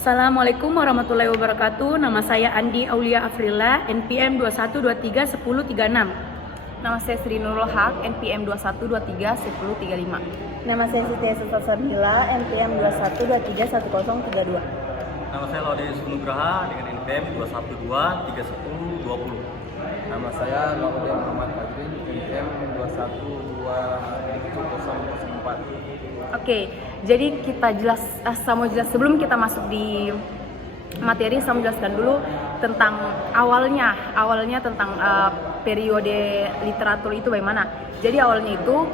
Assalamualaikum warahmatullahi wabarakatuh. Nama saya Andi Aulia Afrila, NPM 21231036. Nama saya Sri Nurul Haq, NPM 21231035. Nama saya Siti Esa Sarmila, NPM 21231032. Nama saya Laudius Nugraha dengan NPM 2123020. Nama saya Laudia Muhammad Fadrin, NPM 2121004. Oke, jadi kita sebelum kita masuk di materi, saya mau jelaskan dulu tentang awalnya tentang periode literatur itu bagaimana. Jadi awalnya itu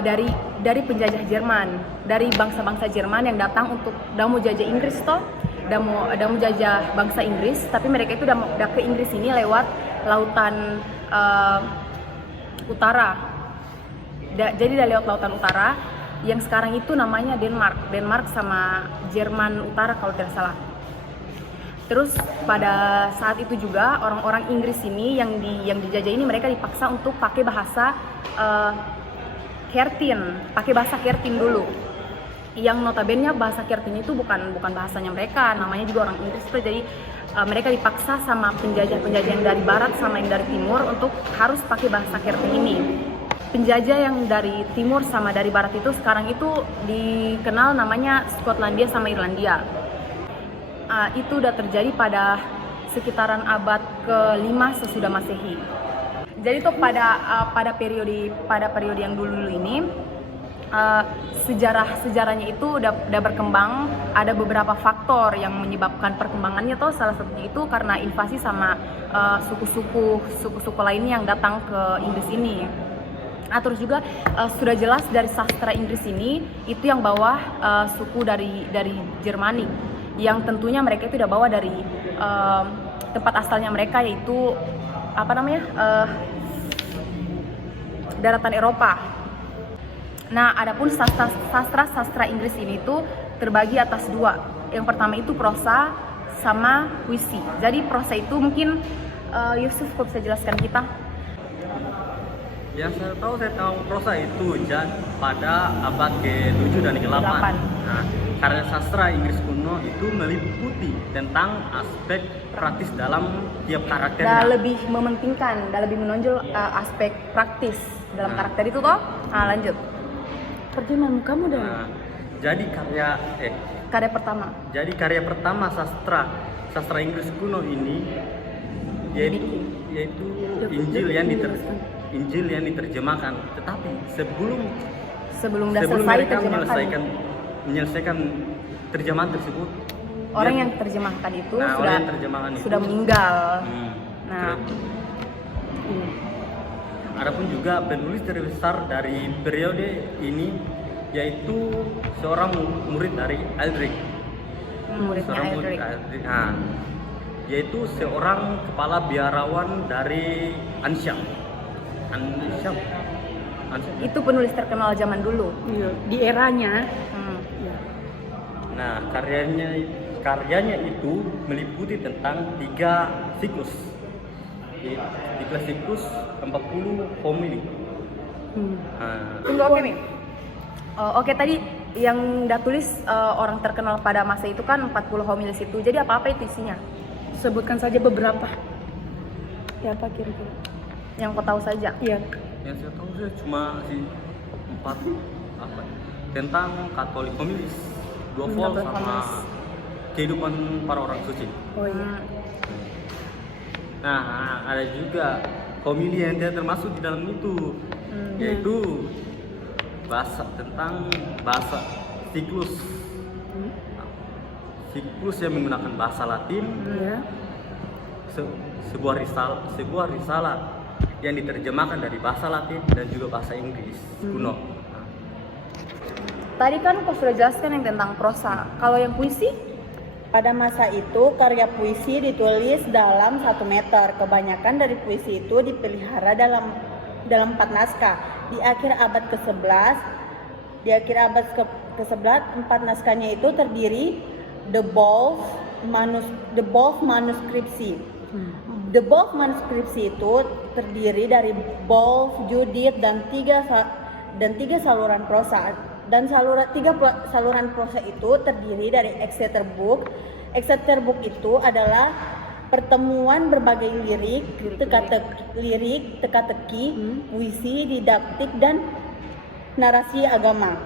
dari penjajah Jerman, dari bangsa-bangsa Jerman yang datang untuk mau jajah Inggris mau jajah bangsa Inggris, tapi mereka itu udah ke Inggris ini lewat lautan utara. Jadi dari lautan utara yang sekarang itu namanya Denmark sama Jerman Utara kalau tidak salah. Terus pada saat itu juga orang-orang Inggris ini yang dijajah ini mereka dipaksa untuk pakai bahasa Kertin dulu. Yang notabene bahasa Kertin itu bukan bahasanya mereka, namanya juga orang Inggris itu. Jadi mereka dipaksa sama penjajah yang dari barat sama yang dari timur untuk harus pakai bahasa Kertin ini. Penjajah yang dari timur sama dari barat itu sekarang itu dikenal namanya Skotlandia sama Irlandia. Itu udah terjadi pada sekitaran abad ke-5 sesudah Masehi. Jadi tuh pada periode yang dulu ini sejarahnya itu udah berkembang. Ada beberapa faktor yang menyebabkan perkembangannya tuh, salah satunya itu karena invasi sama suku-suku lainnya yang datang ke Inggris ini. Terus juga sudah jelas dari sastra Inggris ini itu yang bawa suku dari Jermanik, yang tentunya mereka itu udah bawa dari tempat asalnya mereka, yaitu daratan Eropa. Nah, adapun sastra Inggris ini tuh terbagi atas dua. Yang pertama itu prosa sama puisi. Jadi prosa itu mungkin Yusuf kok bisa jelaskan kita? Yang saya tahu prosa itu pada abad ke-7 dan ke-8. Nah, karya sastra Inggris kuno itu meliputi tentang aspek praktis dalam tiap karakternya. Dan lebih mementingkan, dan lebih menonjol aspek praktis dalam karakter itu toh. Lanjut. Pergimana kamu dan? Jadi karya pertama sastra Inggris kuno ini yaitu Injil yang diterjemahkan. Tetapi sebelum selesai menyelesaikan terjemahan tersebut, orang yang terjemahkan itu sudah itu meninggal. Adapun juga penulis terbesar dari periode ini yaitu seorang murid dari Aldrich. Yaitu seorang kepala biarawan dari Ansham. Itu penulis terkenal zaman dulu. Iya, di eranya. Nah, karyanya itu meliputi tentang 3 siklus. 3 siklus 40 homili. Tunggu, oke nih. Oke, tadi yang udah tulis orang terkenal pada masa itu kan 40 homilis itu. Jadi apa itu isinya? Sebutkan saja beberapa. Ya, apa kira-kira? Yang kau tahu saja. Iya. Yang saya tahu cuma 4 tentang Katolik homilis, 2 vol sama kehidupan para orang suci. Oh iya. Nah, ada juga homili yang tidak termasuk di dalam itu, yaitu tentang bahasa siklus. Siklus yang menggunakan bahasa Latin. Sebuah risalah yang diterjemahkan dari bahasa Latin dan juga bahasa Inggris kuno. Tadi kan kau sudah jelaskan yang tentang prosa. Kalau yang puisi? Pada masa itu, karya puisi ditulis dalam 1 meter. Kebanyakan dari puisi itu dipelihara dalam 4 naskah. Di akhir abad ke-11, 4 naskahnya itu terdiri The Bulls manuskripsi. The Bulls manuskripsi itu terdiri dari Bulls, Judith, dan tiga saluran prosa. Dan saluran prosa itu terdiri dari Exeter Book. Exeter Book itu adalah pertemuan berbagai lirik, teka-teki, puisi, didaktik, dan narasi agama.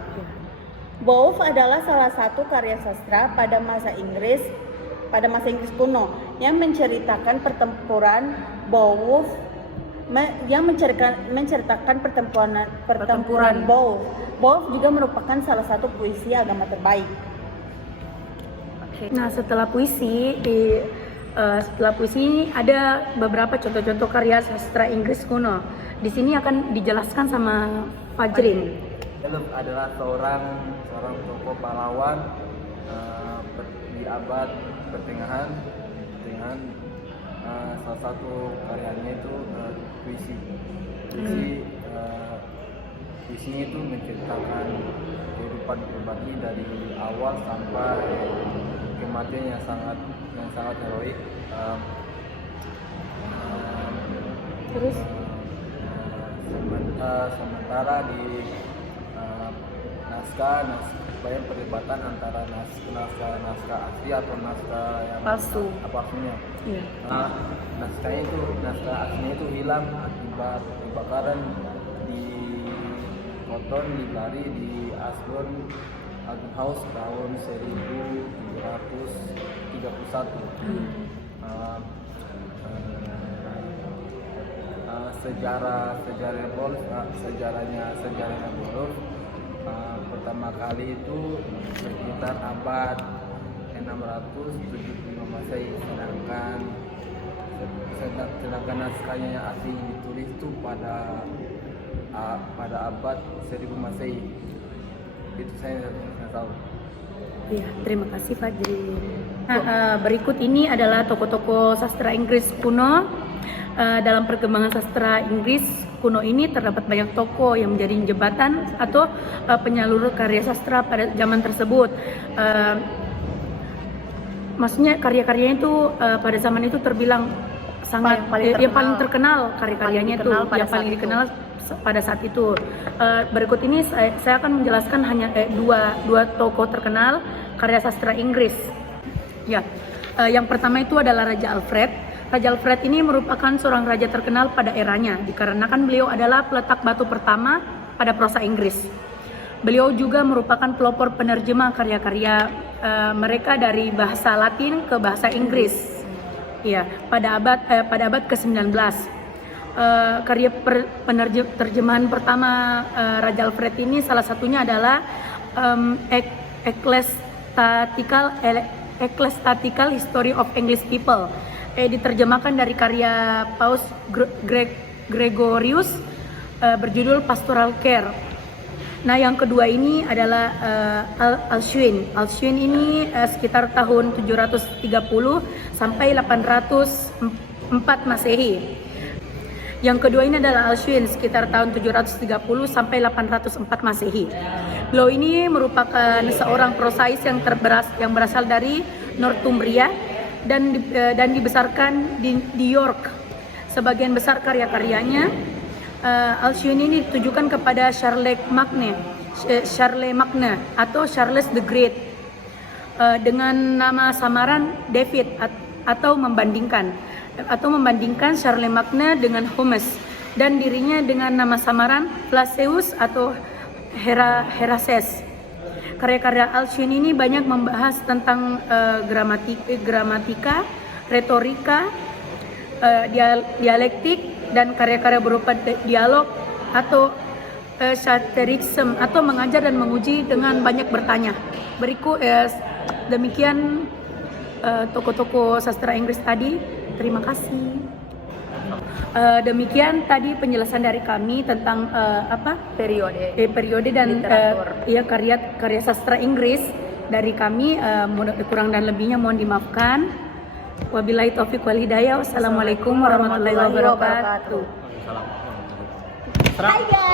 Beowulf adalah salah satu karya sastra pada masa Inggris kuno yang menceritakan pertempuran Beowulf, pertempuran Beowulf. Beowulf juga merupakan salah satu puisi agama terbaik. Nah, setelah puisi ini ada beberapa contoh-contoh karya sastra Inggris kuno. Di sini akan dijelaskan sama Fajrin. Beowulf adalah seorang tokoh pahlawan di abad pertengahan. Salah satu karyanya itu puisi. Puisinya itu menceritakan kehidupan pribadi dari awal sampai kematian yang sangat heroik. Terus sementara di naskah banyak perdebatan antara naskah asli atau naskah yang palsunya. Iya. Naskah aslinya itu hilang akibat kebakaran di Cotton Library di Ashbourne House tahun 1731. Sejarahnya Beowulf pertama kali itu sekitar abad 675 Masehi, sedangkan naskahnya yang asli ditulis itu pada abad 1000 Masehi. Itu saya tahu. Ya, terima kasih Fajrin. Nah, berikut ini adalah tokoh-tokoh sastra Inggris kuno. Dalam perkembangan sastra Inggris kuno ini terdapat banyak tokoh yang menjadi jembatan atau penyalur karya sastra pada zaman tersebut. Maksudnya karya-karyanya itu pada zaman itu terbilang sangat paling terkenal karya-karyanya itu yang paling dikenal pada saat itu. Berikut ini saya akan menjelaskan hanya dua tokoh terkenal karya sastra Inggris. Ya, yang pertama itu adalah Raja Alfred. Raja Alfred ini merupakan seorang raja terkenal pada eranya dikarenakan beliau adalah peletak batu pertama pada prosa Inggris. Beliau juga merupakan pelopor penerjemah karya-karya mereka dari bahasa Latin ke bahasa Inggris. Ya, pada abad ke-19. Karya terjemahan pertama Raja Alfred ini salah satunya adalah Ecclesiastical History of English People. Diterjemahkan dari karya Paus Gregorius berjudul Pastoral Care. Nah, yang kedua ini adalah Alcuin. Alcuin ini sekitar tahun 730 sampai 804 Masehi. Yang kedua ini adalah Alcuin sekitar tahun 730 sampai 804 Masehi. Beliau ini merupakan seorang prosais yang berasal dari Northumbria dan dibesarkan di York. Sebagian besar karya-karyanya Alcuin ini ditujukan kepada Charlemagne atau Charles the Great dengan nama samaran David atau membandingkan Charlemagne dengan Holmes dan dirinya dengan nama samaran Flacius atau Heraces. Karya-karya Alcuin ini banyak membahas tentang gramatika, retorika, dialektik, dan karya-karya berupa dialog atau satirisme atau mengajar dan menguji dengan banyak bertanya. Berikut demikian tokoh-tokoh sastra Inggris tadi. Terima kasih. Demikian tadi penjelasan dari kami tentang periode dan karya sastra Inggris dari kami. Kurang dan lebihnya mohon dimaafkan. Wabillahi taufiq wal hidayah. Wassalamualaikum warahmatullahi wabarakatuh. Hai guys.